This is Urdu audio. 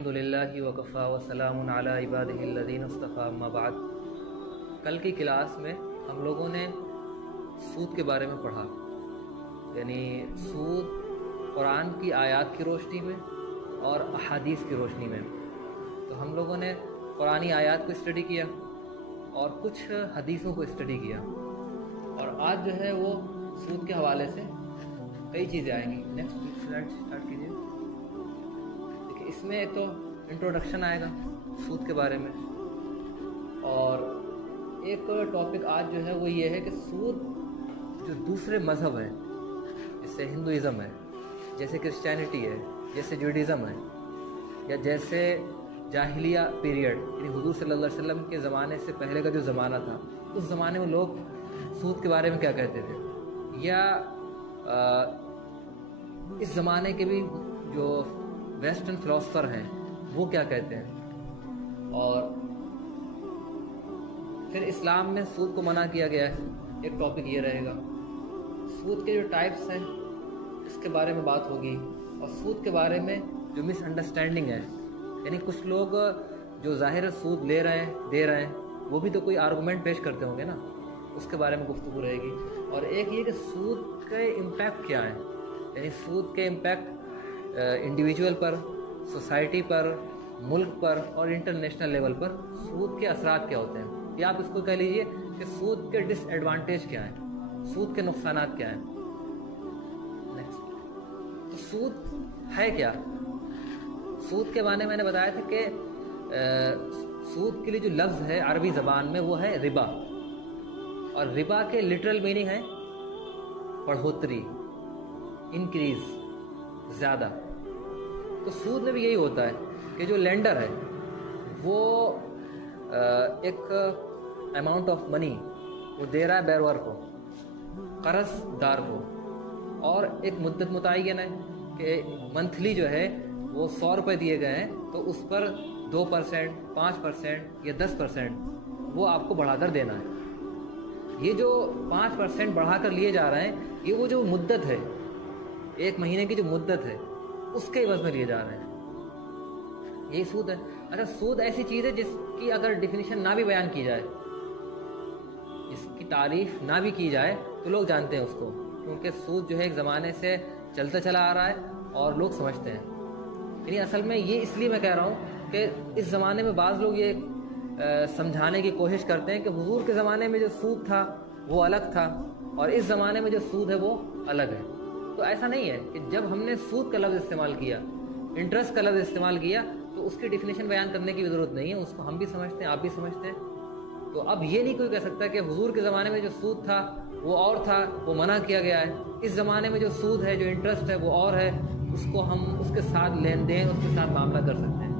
الحمدللہ وکفا وسلام علی عبادہ الذین اصطفیٰ اما بعد۔ کل کی کلاس میں ہم لوگوں نے سود کے بارے میں پڑھا، یعنی سود قرآن کی آیات کی روشنی میں اور احادیث کی روشنی میں۔ تو ہم لوگوں نے قرآنی آیات کو اسٹڈی کیا اور کچھ حدیثوں کو اسٹڈی کیا، اور آج جو ہے وہ سود کے حوالے سے کئی چیزیں آئیں گی۔ نیکسٹ سلائڈ اسٹارٹ کیجیے۔ اس میں ایک تو انٹروڈکشن آئے گا سود کے بارے میں، اور ایک ٹاپک آج جو ہے وہ یہ ہے کہ سود جو دوسرے مذہب ہیں، جیسے ہندوازم ہے، جیسے کرسچینٹی ہے، جیسے جوڈیزم ہے، یا جیسے جاہلیہ پیریڈ، یعنی حضور صلی اللہ علیہ وسلم کے زمانے سے پہلے کا جو زمانہ تھا، اس زمانے میں لوگ سود کے بارے میں کیا کہتے تھے، یا اس زمانے کے بھی جو ویسٹرن فلاسفر ہیں وہ کیا کہتے ہیں، اور پھر اسلام میں سود کو منع کیا گیا ہے۔ ایک ٹاپک یہ رہے گا۔ سود کے جو ٹائپس ہیں اس کے بارے میں بات ہوگی، اور سود کے بارے میں جو مس انڈرسٹینڈنگ ہے، یعنی کچھ لوگ جو ظاہر سود لے رہے ہیں دے رہے ہیں، وہ بھی تو کوئی آرگومنٹ پیش کرتے ہوں گے نا، اس کے بارے میں گفتگو رہے گی۔ اور ایک یہ کہ سود کے امپیکٹ کیا ہیں، یعنی سود کے امپیکٹ انڈیویجول پر، سوسائٹی پر، ملک پر اور انٹرنیشنل لیول پر سود کے اثرات کیا ہوتے ہیں، یا آپ اس کو کہہ لیجئے کہ سود کے ڈس ایڈوانٹیج کیا ہیں، سود کے نقصانات کیا ہیں۔ تو سود ہے کیا؟ سود کے بارے میں نے بتایا تھا کہ سود کے لیے جو لفظ ہے عربی زبان میں وہ ہے ربا، اور ربا کے لٹرل میننگ ہے بڑھوتری، انکریز، زیادہ۔ تو سود میں بھی یہی ہوتا ہے کہ جو لینڈر ہے وہ ایک اماؤنٹ آف منی وہ دے رہا ہے بیرور کو، قرض دار کو، اور ایک مدت متعین ہے کہ منتھلی جو ہے وہ 100 روپے دیے گئے ہیں، تو اس پر 2%، 5% یا 10% وہ آپ کو بڑھا کر دینا ہے۔ یہ جو 5% بڑھا کر لیے جا رہے ہیں، یہ وہ جو مدت ہے، ایک مہینے کی جو مدت ہے، اس کے عوض میں لیے جا رہے ہیں، یہی سود ہے۔ اچھا، سود ایسی چیز ہے جس کی اگر ڈیفینیشن نہ بھی بیان کی جائے، اس کی تعریف نہ بھی کی جائے، تو لوگ جانتے ہیں اس کو، کیونکہ سود جو ہے ایک زمانے سے چلتا چلا آ رہا ہے اور لوگ سمجھتے ہیں۔ یعنی اصل میں یہ اس لیے میں کہہ رہا ہوں کہ اس زمانے میں بعض لوگ یہ سمجھانے کی کوشش کرتے ہیں کہ حضور کے زمانے میں جو سود تھا وہ الگ تھا، اور اس زمانے میں جو سود ہے وہ الگ ہے۔ تو ایسا نہیں ہے کہ جب ہم نے سود کا لفظ استعمال کیا، انٹرسٹ کا لفظ استعمال کیا، تو اس کی ڈیفینیشن بیان کرنے کی بھی ضرورت نہیں ہے، اس کو ہم بھی سمجھتے ہیں، آپ بھی سمجھتے ہیں۔ تو اب یہ نہیں کوئی کہہ سکتا کہ حضور کے زمانے میں جو سود تھا وہ اور تھا، وہ منع کیا گیا ہے، اس زمانے میں جو سود ہے، جو انٹرسٹ ہے وہ اور ہے، اس کو ہم اس کے ساتھ لین دین، اس کے ساتھ معاملہ کر سکتے ہیں۔